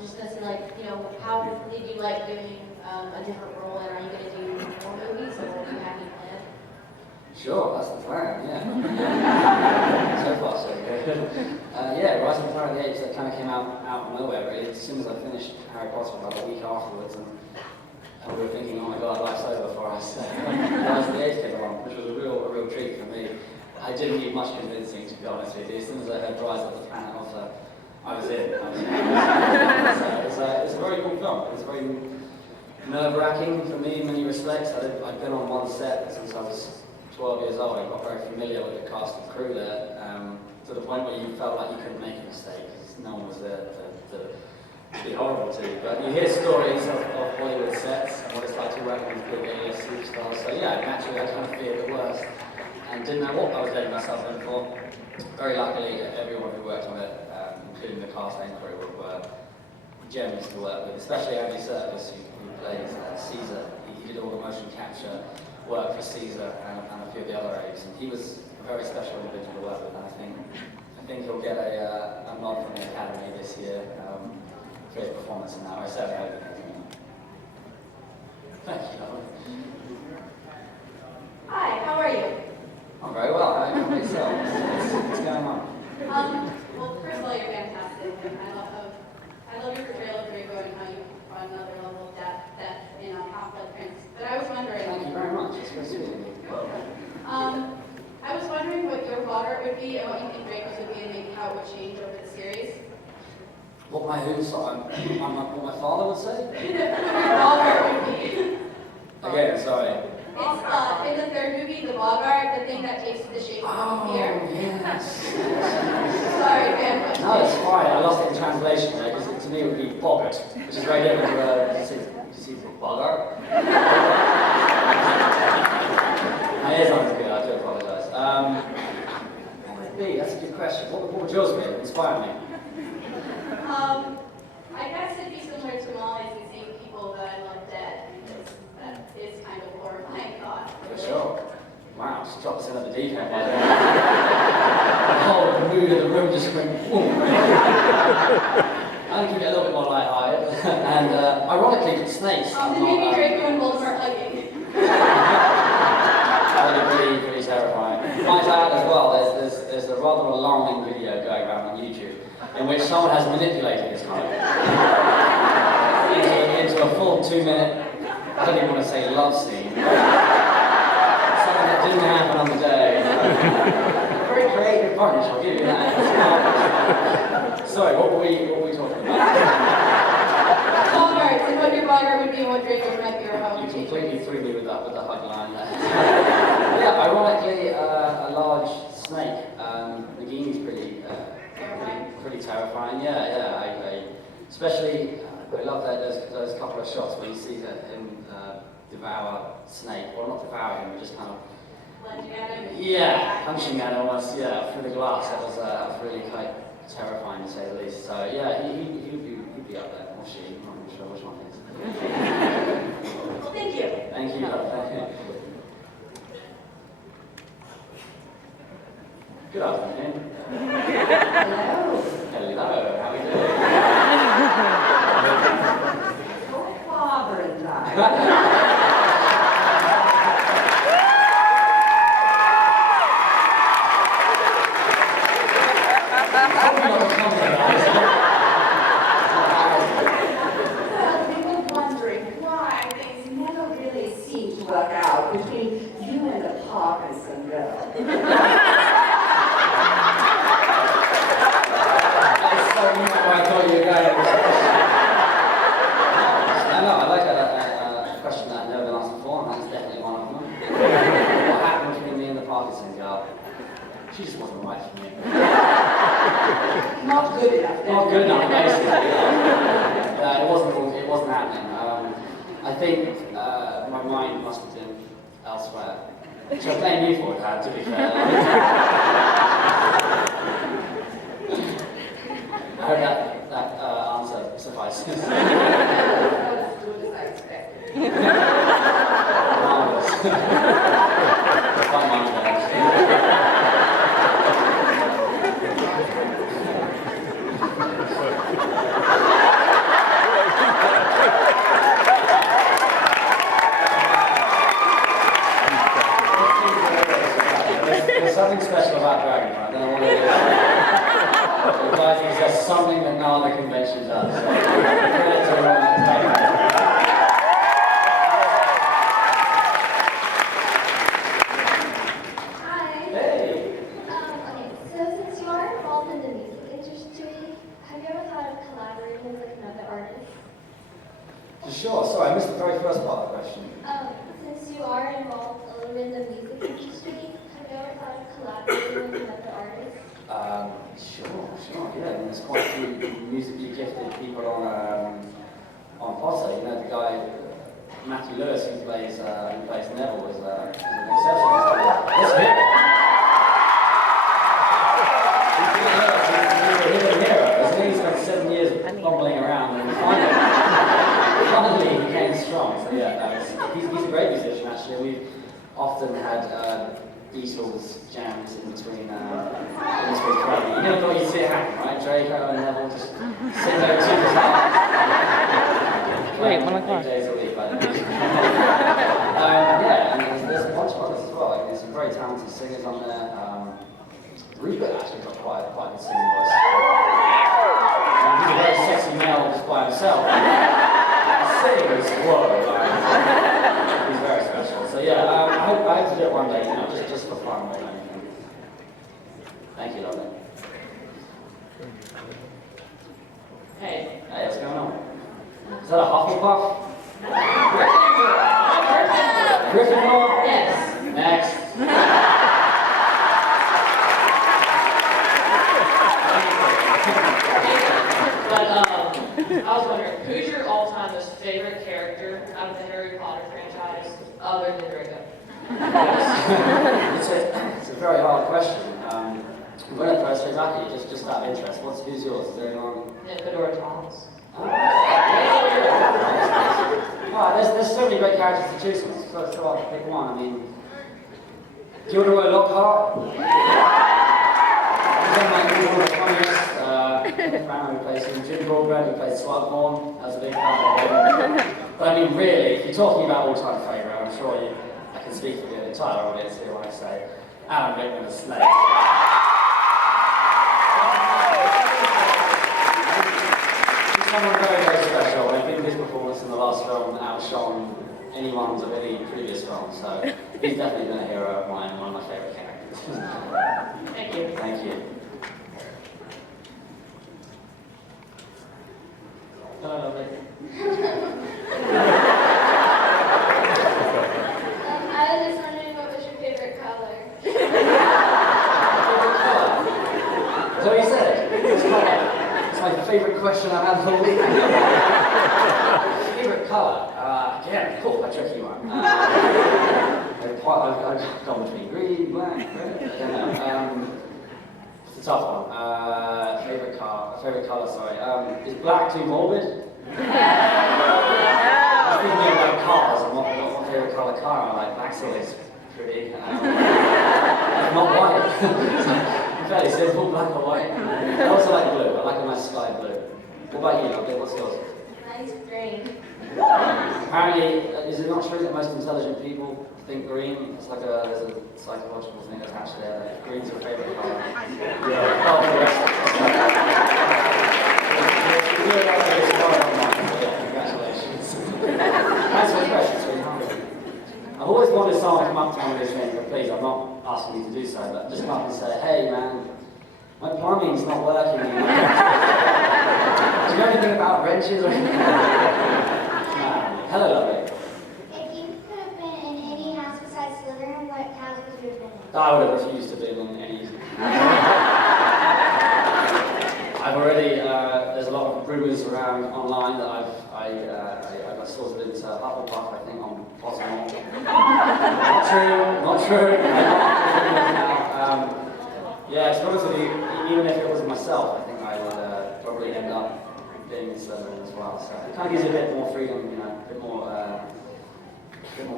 Just as in, like, how did you like doing a different role, and are you going to do more movies, or do you have any plans? Sure, that's the plan, yeah. So far, so good. Yeah, Rise of the Planet of the Apes, that kind of came out of nowhere, really. As soon as I finished Harry Potter, about a week afterwards, and we were thinking, oh my god, life's over for us. Rise of the Apes came along, which was a real treat for me. I didn't need much convincing, to be honest with you. As soon as I heard Rise of the Planet of I was in. It's a very cool film. It's very nerve-wracking for me in many respects. I'd been on one set since I was 12 years old. I got very familiar with the cast and crew there, to the point where you felt like you couldn't make a mistake because no one was there to be horrible to you. But you hear stories of Hollywood sets and what it's like to work with big A-list superstars. So yeah, naturally I kind of feared the worst and didn't know what I was getting myself in for. Very luckily, everyone who worked on it, including the cast and crew, were gems to work with, especially Andy Serkis, who plays Caesar. He did all the motion capture work for Caesar and a few of the other apes, and he was a very special individual to work with, and I think he'll get a nod from the Academy this year for his performance in that. I certainly hope it. Thank you. Hi, how are you? I'm very well. How are you yourself? What's going on? Well, first of all, you're fantastic. I love your portrayal of Draco and how you brought another level of depth in Half-Blood Prince. But I was wondering. Thank you very much. It's very sweet of you. I was wondering what your Bogart would be and what you think Draco's would be, and maybe how it would change over the series. What my what my father would say? Your Bogart would be. Again, sorry. It's in the third movie, the Bogart, the thing that takes the shape of fear. Yes. Sorry, man. No, it's fine. I lost it in translation, because to me it would be Boggart, which is very different to you see Bogart. My ears aren't good. I do apologise. What would it be? That's a good question. What would yours be? Inspire me. I guess it'd be similar to Molly's and seeing people that I love dead, because that is kind of a horrifying thought. For sure. Wow, just dropped us into the deep end. The whole mood of the room just went boom. I'm going to keep it a little bit more light-hearted. And ironically, snakes. Then maybe Draco and Voldemort hugging. That would be pretty terrifying. Might add as well, there's a rather alarming video going around on YouTube in which someone has manipulated this kind into a full 2-minute, I don't even want to say love scene. Something that didn't happen on the day. Very creative bunch, I'll give you that. Sorry, what were we talking about? Bogarts, and what your Bogart would be and what Draco might be, or how it You would change. completely threw me with the hug line there. Yeah, ironically, a large snake. Nagini's pretty terrifying. Yeah. I especially I love those couple of shots where you see him devour Snake, well not devour him, but just kind of Lunging at him. yeah, punching at him almost through the glass. That was really quite terrifying to say the least. So yeah, he'd be up there, or she. I'm not sure which one it is. Well, thank you. Thank you. Good afternoon. Hello. Hello, how are you doing? Oh, Father and I. Well, we were wondering why things never really seem to work out between you and the Parkinson girl. I thought you were going. No, I like a question that I've never been asked before, and that's definitely one of them. What happened between me and the Parkinson girl? She just wasn't right for me. Not good enough. Not good enough, basically. It wasn't happening. I think my mind must have been elsewhere. Which I blame you for it, to be fair. I hope that answer suffices. As good as I expected. Marvelous. Quite marvelous. something special about Dragonfly. I don't know what it is. You guys possess something that no other convention does. So, credit to everyone that's taken it. Hi. Hey! Okay, so since you are involved in the music industry, have you ever thought of collaborating with another artist? Sure, sorry, I missed the very first part of the question. Since you are involved in the music industry, have you ever thought of collaborating with another artist? Sure, yeah. I mean, there's quite a few musically gifted people on Potter. You know, the guy, Matthew Lewis, who plays Neville, is an exceptional talent. Let's hear it. He's a hero. He's spent 7 years bumbling around and finally he became strong. So yeah, he's a great musician actually. We've often had Beatles jams in between playing. You never thought you'd see it happen, right? Draco and Neville just sitting there to the side. Wait, 1 o'clock. 8 days a week, by the way. Yeah, and there's a bunch of others as well. Like, there's some very talented singers on there. Rupert actually got quite a good singing voice. He's a very sexy male just by himself. Sings, whoa. He's very special. So yeah, I hope to do it one day, you know, just for fun more than anything. Thank you, lovely. Hey. Hey, what's going on? Is that a Hufflepuff? Gryffindor? Yes. Next. But I was wondering, who's your all-time most favorite character out of the Harry Potter franchise, other than Draco? It's a very hard question. When I first back at you, just out of interest, who's yours? Is there anyone? Fedora Thomas. There's so many great characters to choose from, so I'll pick one. I mean, Gilderoy Lockhart. He's one of the funniest. Brown who plays him, Jim Broadbent who plays Slughorn. That's a big fan. But I mean, really, if you're talking about all-time favourite, I'm sure I can speak for the entire audience here when I say Alan Rickman as Snape. He's someone very, very special. I think his performance in the last film outshone anyone's of any previous film, so he's definitely been a hero of mine, one of my favourite characters. Thank you. Thank you. Hello, lovely. I was just wondering what was your favorite color? Is that what you said? It's my favourite question I've had all week. Favourite colour? Again, cool, a tricky one. I've gone between green, black, red. I don't know. It's a tough one. Favourite colour, sorry. Is black too morbid? I was thinking about cars and what favourite colour car I like. Black's always pretty. Not white. Fairly simple, black or white. I also like blue. I like a nice sky blue. What about you, lovely? What's yours? Mine's green. Apparently, is it not true that most intelligent people think green? It's like there's a psychological thing attached there. That green's your favourite colour. Yeah. Oh, the rest. Congratulations. Thanks for the question, sweetheart. I've always wanted someone to come up to one of these things, but please, I'm not asking you to do so, but just come up and say, hey man, my plumbing's not working. Do you know anything about wrenches or anything? Hello, lovely. If you could have been in any house besides the living room, what house would you have been in? I would have refused to live in any. I've already, there's a lot of rumours around online that I've sort of into Hufflepuff, I think, on Pottermore. Not true. Yeah, to be honest with you, even if it was myself, I think I would probably end up being in Slytherin as well. So it kind of gives you a bit more freedom, you know, a bit more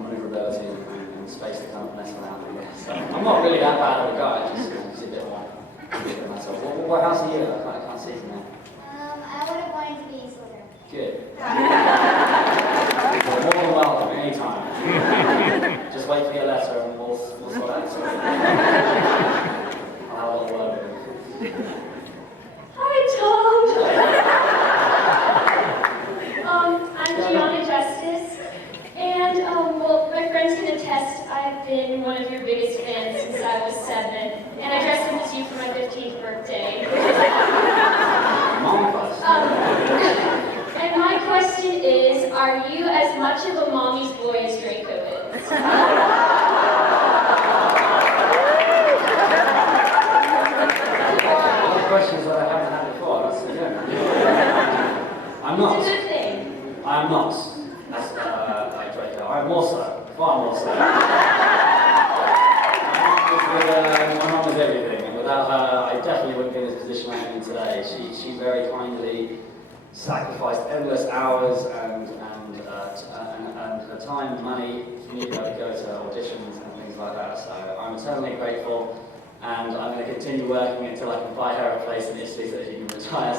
maneuverability and space to kind of mess around with. So I'm not really that bad of a guy, just gives you a bit more freedom myself. What house are you? I can't see from there. I would have wanted to be in Slytherin. Good. You're more than welcome anytime. Just wait for your letter and we'll sort out. Yes. And, well, my friends can attest, I've been one of your biggest fans since I was 7. And I dressed up as you for my 15th birthday. And my question is, are you as much of a mommy's boy as Draco is? Questions that I haven't had before. That's I'm not. It's a good thing. I'm not. That's like Draco. I'm more so. Far more so. My mum is everything, and without her, I definitely wouldn't be in this position I'm in today. She very kindly sacrificed endless hours and her time and money for me to be able to go to auditions and things like that. So I'm eternally grateful. And I'm going to continue working until I can buy her a place in Italy so that she can retire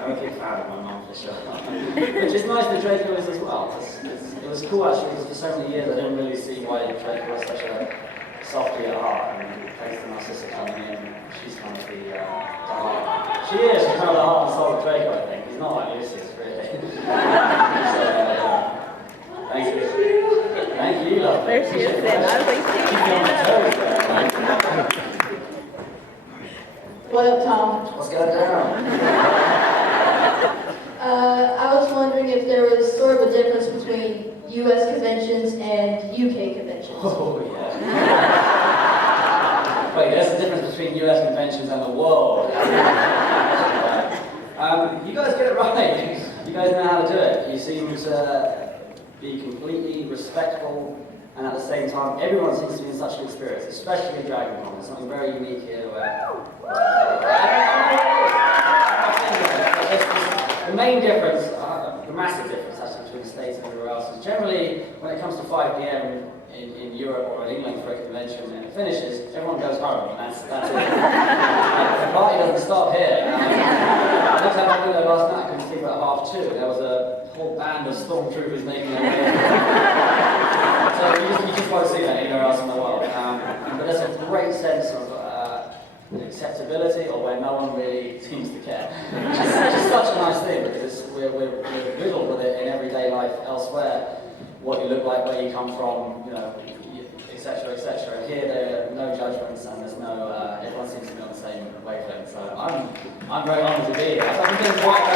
I'm a big fan of my mum for sure. Which is nice that Draco is as well. It was cool actually because for so many years I didn't really see why Draco was such a softy at heart, and thanks to my sister coming in, she's kind of the heart. She's kind of the heart and soul of Draco, I think. He's not like Lucius, really. So, thank you. Thank you, love. There she is then. I was like, see, What up, Tom? What's going on? I was wondering if there was sort of a difference between U.S. conventions and UK conventions. Oh, yeah. Wait, there's a difference between US conventions and the world. You guys get it right. You guys know how to do it. You seem to be completely respectful, and at the same time, everyone seems to be in such good spirits, especially in Dragon Con. There's something very unique here where... The main difference, the massive difference actually between the States and everywhere else is generally when it comes to 5 p.m. in Europe or in England for a convention and it finishes, everyone goes home and that's it. The party doesn't stop here. I looked out my window last night, I couldn't sleep at 2:30. There was a whole band of stormtroopers making their way. So you just won't see that anywhere else in the world. But there's a great sense of acceptability, or where no one really seems to care. Which is such a nice thing because we're riddled with it in everyday life elsewhere. What you look like, where you come from, you know, etc., etc. Here there are no judgments and there's no, everyone seems to be on the same wavelength. So I'm very honoured to be here. I've been doing quite a